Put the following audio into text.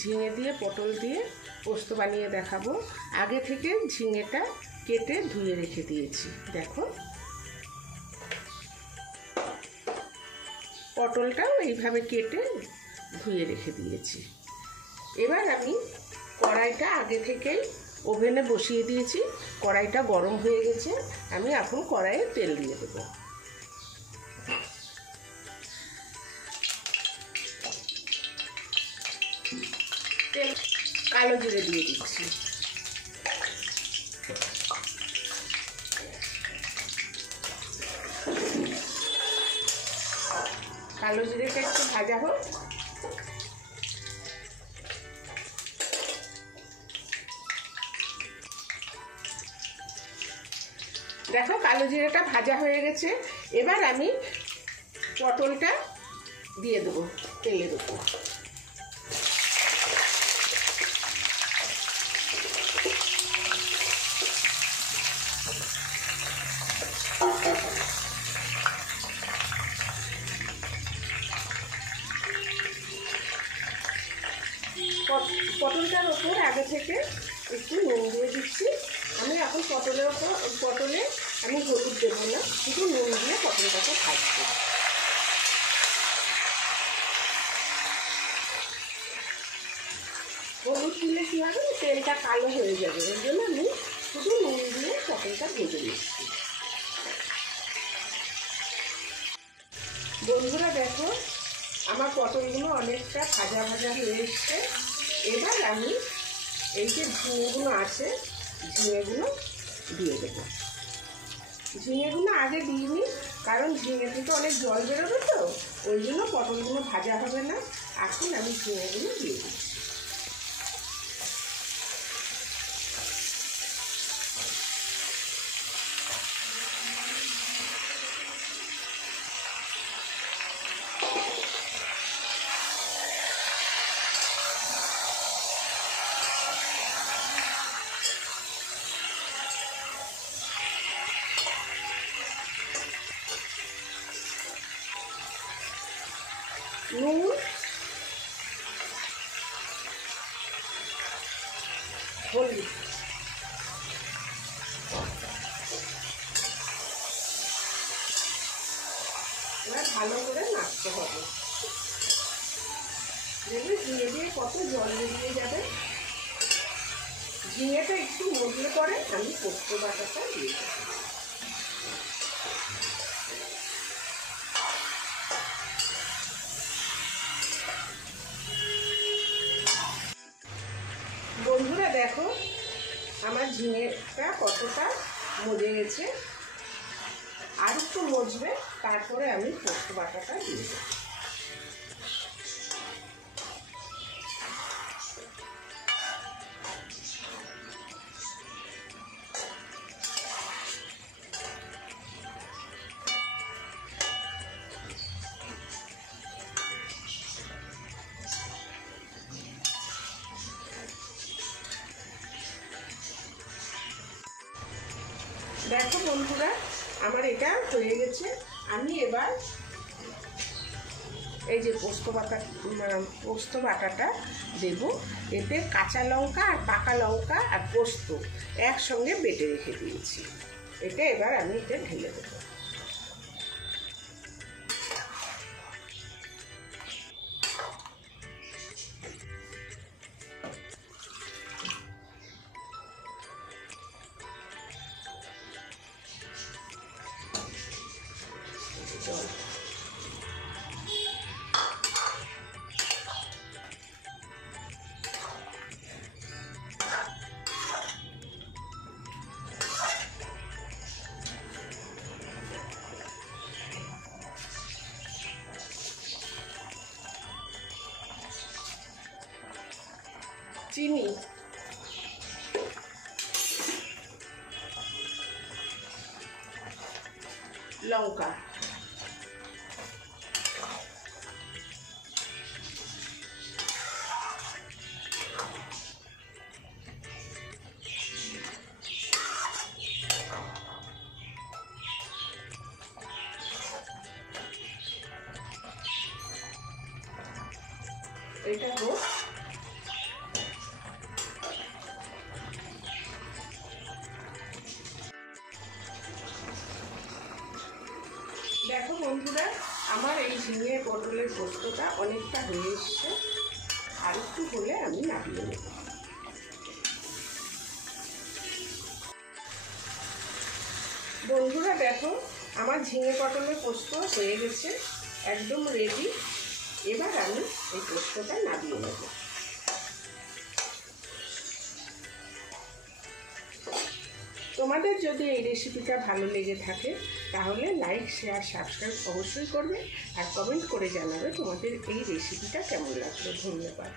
ঝিঙে দিয়ে পটল দিয়ে পোস্ত বানিয়ে দেখাবো। আগে থেকে ঝিঙেটা কেটে ধুয়ে রেখে দিয়েছি। দেখো, পটলটাও এইভাবে কেটে ধুয়ে রেখে দিয়েছি। এবার আমি কড়াইটা আগে থেকেই ওভেনে বসিয়ে দিয়েছি। কড়াইটা গরম হয়ে গেছে। আমি এখন কড়াইয়ে তেল দিয়ে দেবো। তেল কালো জিরে দিয়ে দিচ্ছি। কালো জিরেটা একটু ভাজা হোক। দেখো, কালো জিরেটা ভাজা হয়ে গেছে। এবার আমি পটলটা দিয়ে দেবো তেলের উপর। পটলটার ওপর আগে থেকে একটু নুন দিয়ে দিচ্ছি। আমি এখন পটলে আমি হলুদ দেবো না, শুধু নুন দিয়ে পটলটাকে ভাজছি। হলুদ দিলে কী হবে, তেলটা কালো হয়ে যাবে। ওই জন্য আমি শুধু নুন দিয়ে পটলটা ভেজে দিচ্ছি। বন্ধুরা দেখো, আমার পটলগুলো অনেকটা ভাজা ভাজা হয়ে এসছে। এবার আমি এই যে ঝিঙেগুলো আছে, ঝিঙেগুলো দিয়ে দেবো। ঝিঙেগুলো আগে দিইনি, কারণ ঝিঙে থেকে অনেক জল বেরোবে, তো ওই জন্য পটলগুলো ভাজা হবে না। এখন আমি ঝিঙেগুলো দিয়ে দিচ্ছি। নুন, হলুদ, এবার ভালো করে নাড়তে হবে। দেখবে ঝিঙে দিয়ে কত জল বেরিয়ে যাবে। ঝিঙেটা একটু মজলে পরে আমি পোস্ত বাটাটা দিয়ে দেবো। বন্ধুরা দেখো, আমার ঝিঙেটা কতটা মজে গেছে। আর একটু মজবে, তারপরে আমি পোস্ত বাটাটা দিয়ে দেবো। দেখো বন্ধুরা, আমার এটা হয়ে গেছে। আমি এবার এই যে পোস্ত বাটাটা দেব। এতে কাঁচা লঙ্কা আর পাকা লঙ্কা আর পোস্ত একসঙ্গে বেটে রেখে দিয়েছি। এটা এবার আমি এটা ঢেলে দেবো। চিনি, লঙ্কা, এটা হোক। দেখো বন্ধুরা, আমার এই ঝিঙে পটলের পোস্তটা অনেকটা হয়ে এসছে, আর একটু হলে আমি নামিয়ে নেব। বন্ধুরা দেখো, আমার ঝিঙে পটলের পোস্ত হয়ে গেছে, একদম রেডি। এবার আমি এই পোস্তটা নামিয়ে নেব। তোমাদের যদি এই রেসিপিটা ভালো লেগে থাকে তাহলে লাইক, শেয়ার, সাবস্ক্রাইব অবশ্যই করবে, আর কমেন্ট করে জানাবে তোমাদের এই রেসিপিটা কেমন লাগলো। ধন্যবাদ।